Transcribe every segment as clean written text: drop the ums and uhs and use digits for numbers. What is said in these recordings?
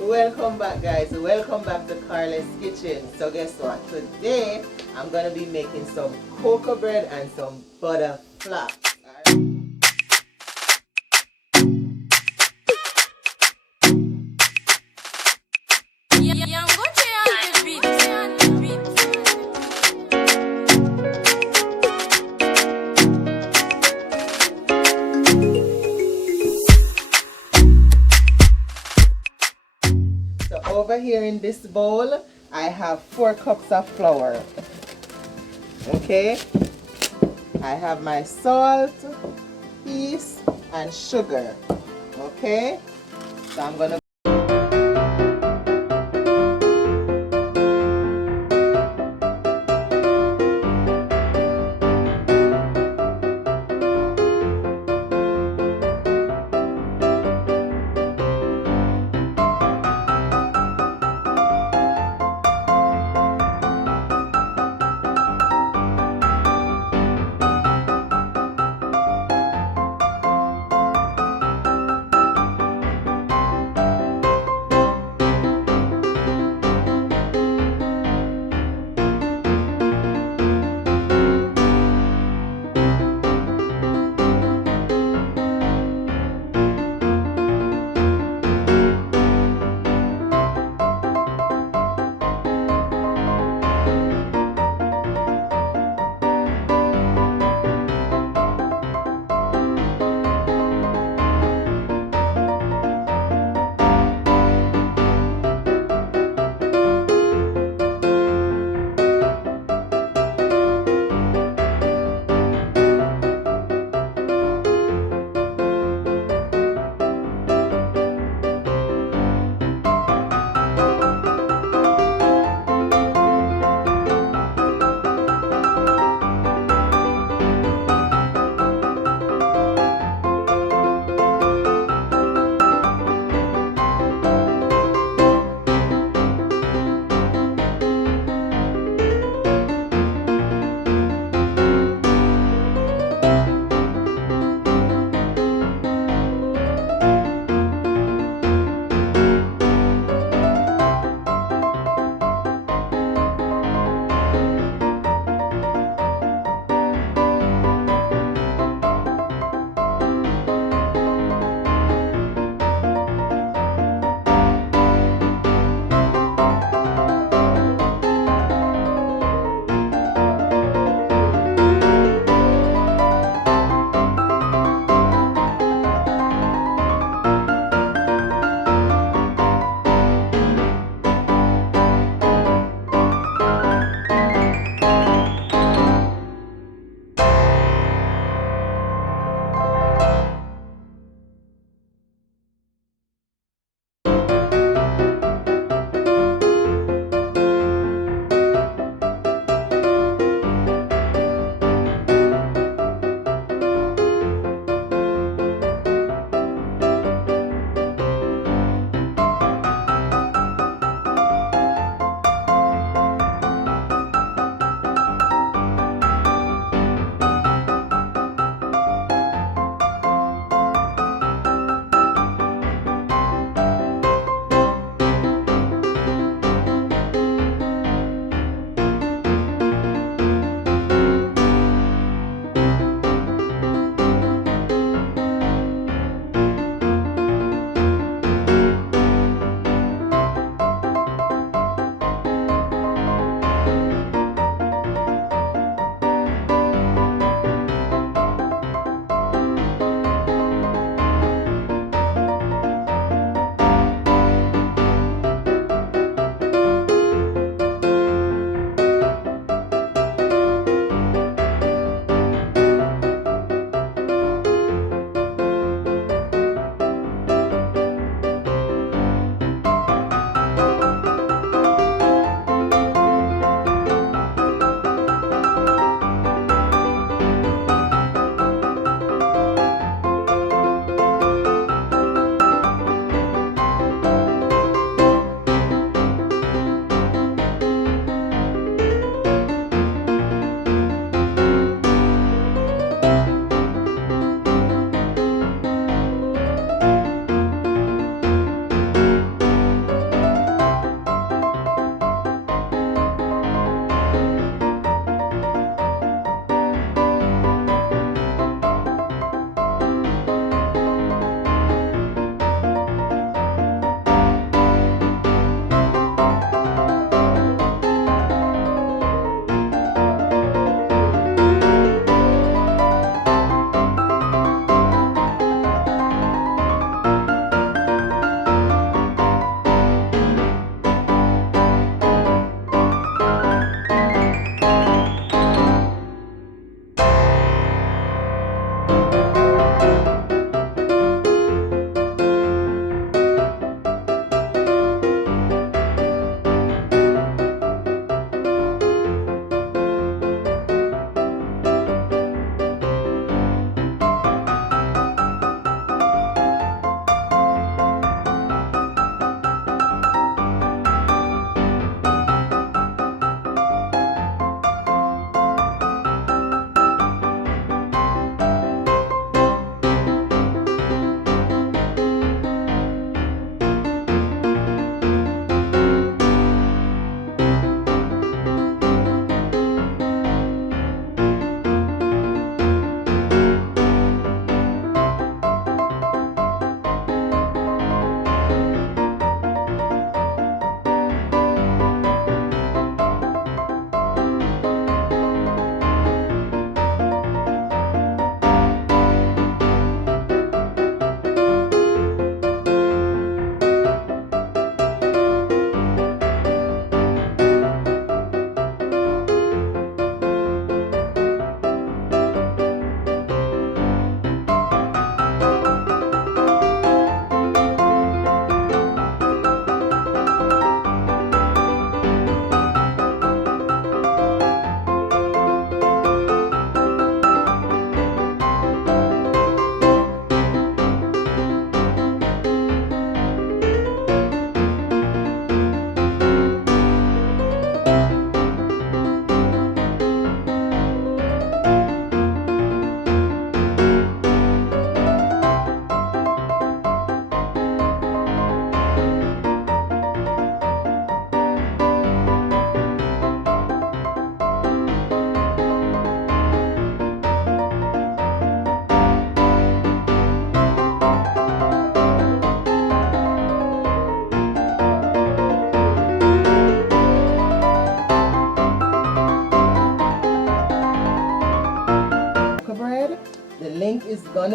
Welcome back, guys. Welcome back to Carla's Kitchen. So guess what? Today I'm gonna be making some cocoa bread and some butter flaps. So over here in this bowl, I have 4 cups of flour. Okay, I have my salt, yeast, and sugar. Okay, so I'm gonna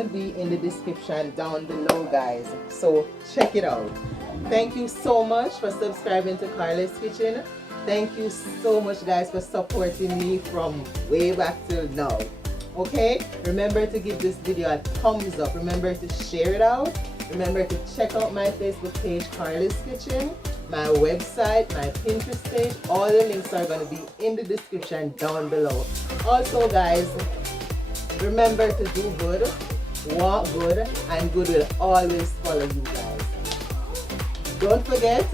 will be in the description down below, guys. So check it out. Thank you so much for subscribing to Carla's Kitchen. Thank you so much, guys, for supporting me from way back till now. Okay, remember to give this video a thumbs up. Remember to share it out. Remember to check out my Facebook page, Carla's Kitchen, my website, my Pinterest page. All the links are going to be in the description down below. Also, guys, remember to do good, walk good, and good will always follow you, guys. Don't forget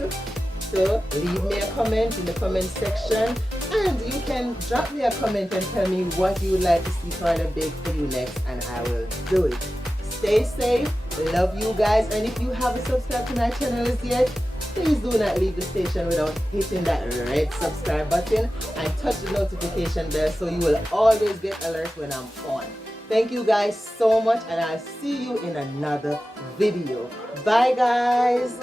to leave me a comment in the comment section, and you can drop me a comment and tell me what you would like to see Carla bake for you next, and I will do it. Stay safe, love you guys, and if you haven't subscribed to my channel as yet, please do not leave the station without hitting that red subscribe button and touch the notification bell so you will always get alerts when I'm on. Thank you guys so much, and I'll see you in another video. Bye, guys.